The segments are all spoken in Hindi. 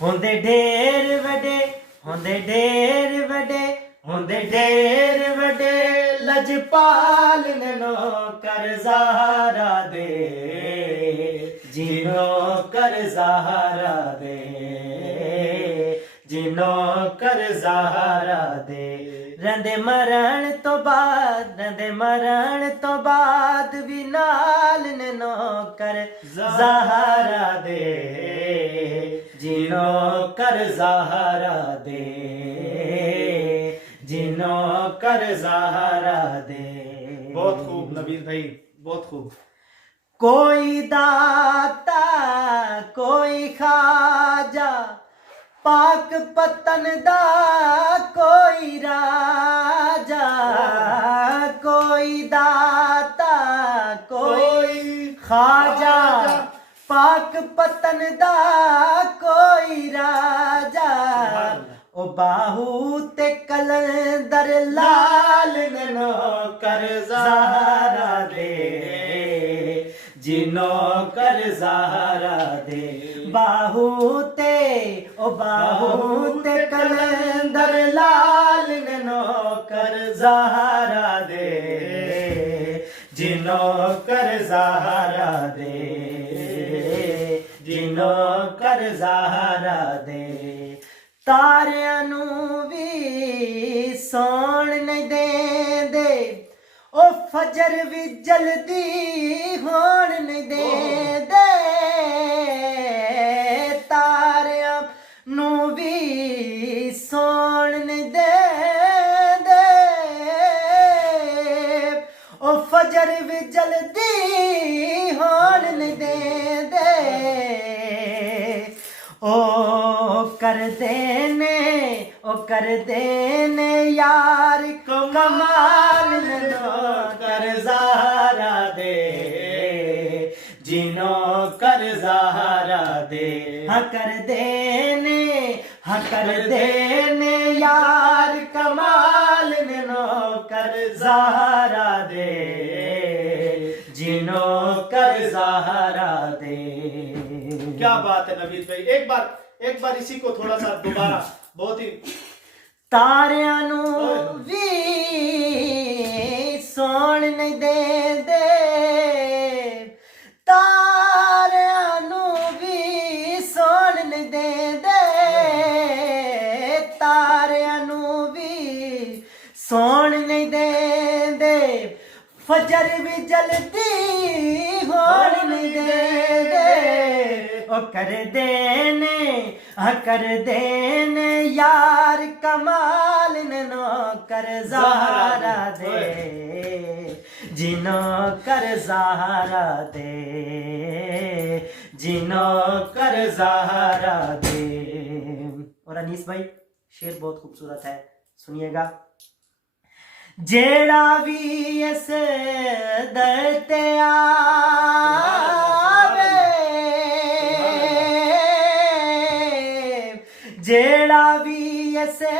होंदे ढेर वडे होंदे ढेर वडे होंदे ढेर वडे लजपाल नो कर ज़ाहरा दे जिनो कर ज़ाहरा दे जिनो कर ज़ाहरा दे रंदे मरण तो बाद भी नाल नो कर ज़ाहरा दे जिनो कर ज़ाहरा दे जिनो कर ज़ाहरा दे। बहुत खूब नबील भाई, बहुत खूब। कोई दाता कोई खाजा पाक पतन दा कोई राजा कोई दाता कोई खाजा पाक पतन दा कोई राजा ओ बाहू ते कलंदर लाल नो कर ज़ाहरा दे जिनो कर ज़ाहरा दे बाहू ते ओ बाहू ते कलंदर लाल नो कर ज़ाहरा दे जिनो कर ज़ाहरा दे जिनो कर ज़ाहरा दे। तारियां नू भी सौण नहीं देंदे ओ फजर भी जल्दी होण नहीं देंदे तारियां नू भी सौण नहीं देंदे ओ फजर भी जल्दी होण नहीं देंदे ओ कर देने यार कमाल नो कर ज़ाहरा दे जिनो कर ज़ाहरा दे हाँ कर देने यार कमाल नो कर ज़ाहरा दे जिनो कर ज़ाहरा दे। क्या बात है नबील भाई, एक बार इसी को थोड़ा सा दोबारा, बहुत ही। तारियां नू भी सौण नहीं देंदे तारियां नू भी सौण नहीं देंदे तारियां नू भी सौण नहीं देंदे फजर भी जल्दी होण नहीं देंदे ओ कर देने यार कमाल नो कर ज़ाहरा दे जिनो कर ज़ाहरा दे जिनो कर ज़ाहरा दे। और अनीस भाई शेर बहुत खूबसूरत है, सुनिएगा। जेड़ा भी इस दर ते जेड़ा भी ऐसे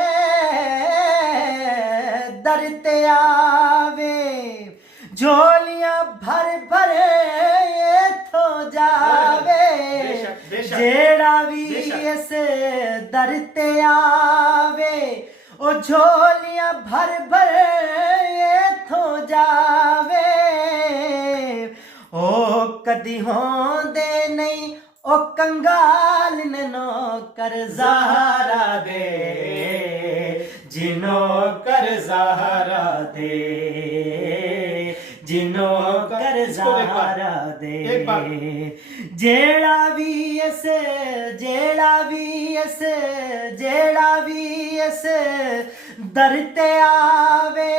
दर ते आवे झोलियां भर भर थो जावे जेड़ा भी ऐसे दर ते आवे ओ झोलियां भर भर थो जावे ओ कदी होंदे नहीं ओ कंगाल नो कर ज़ाहरा दे जिनो कर ज़ाहरा दे जिनो कर ज़ाहरा दे जेड़ा भी इस दर ते आवे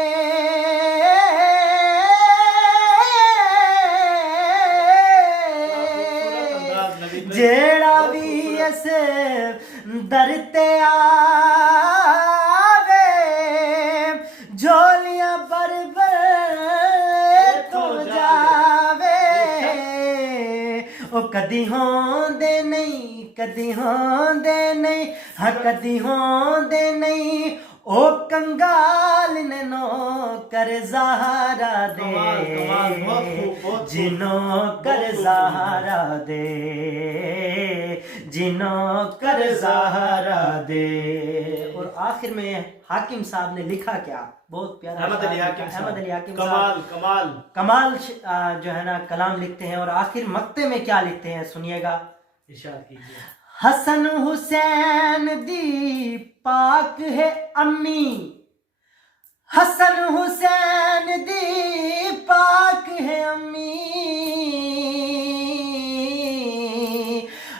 जेड़ा भी इस दर ते आवे झोलियां भर भर तो जावे ओ कदी होंदे नहीं हाँ कदी होंदे नहीं ओ कंगाल नो कर ज़ाहरा दे जिनो कर ज़ाहरा दे जिन्हों कर ज़हरा दे। और आखिर में हाकिम साहब ने लिखा क्या, बहुत प्यारा अहमद अली हाकिम अहमद अली हाकिम कमाल कमाल कमाल जो है ना कलाम लिखते हैं। और आखिर मक्ते में क्या लिखते हैं, सुनिएगा। इरशाद कीजिए। हसन हुसैन दी पाक है अम्मी, हसन हुसैन दी पाक है अम्मी,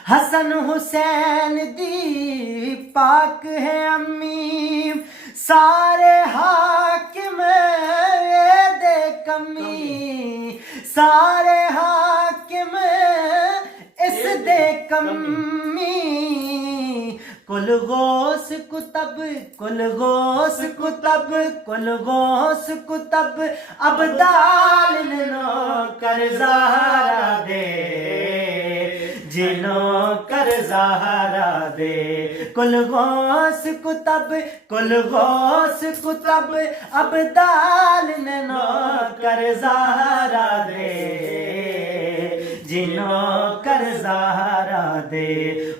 हसन हुसैन दी पाक है अम्मी, सारे हाकिम दे कमी, सारे हाकिम इस दे कमी, कुल गोस कुतब, कुल गोस कुतब, कुल गोस कुतब, अबदाल नो कर ज़हरा दे, जिन्हों कर ज़हरा दे। कुल गोस कुतब, कुल गोस कुतब, अबदाल नो कर ज़हरा दे, जिन्हों कर ज़हरा दे।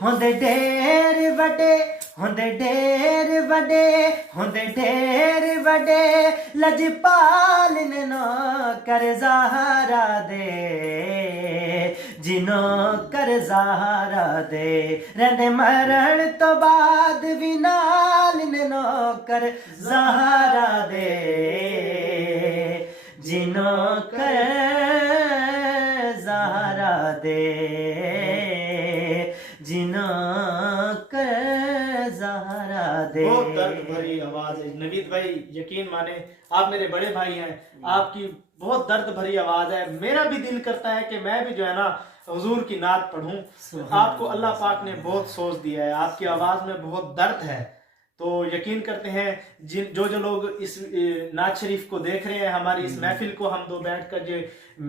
होंदे ढेर वडे, होंदे ढेर वडे, होंदे ढेर वडे, लजपाल नो कर ज़हरा दे, जिन्हों कर ज़हरा दे। रहंदे मरण तो बाद भी नाल नो कर ज़हरा दे, जिन्हों कर ज़हरा दे, जिन्हों कर ज़हरा दे। बहुत दर्द भरी आवाज है नवीद भाई, यकीन माने आप मेरे बड़े भाई हैं, आपकी बहुत दर्द भरी आवाज है। मेरा भी दिल करता है कि मैं भी जो है ना हुजूर की नात पढ़ूं। आपको अल्लाह पाक ने बहुत सोच दिया है, आपकी आवाज में बहुत दर्द है। तो यकीन करते हैं जो लोग इस नात शरीफ को देख रहे हैं, हमारी इस महफिल को, हम दो बैठकर जो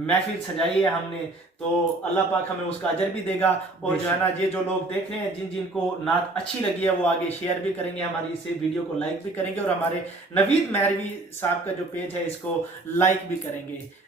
महफिल सजाई है हमने, तो अल्लाह पाक हमें उसका अजर भी देगा। और जो है ना ये जो लोग देख रहे हैं, जिन जिनको नात अच्छी लगी है वो आगे शेयर भी करेंगे, हमारी इस वीडियो को लाइक भी करेंगे, और हमारे नवीद मेहरवी साहब का जो पेज है इसको लाइक भी करेंगे।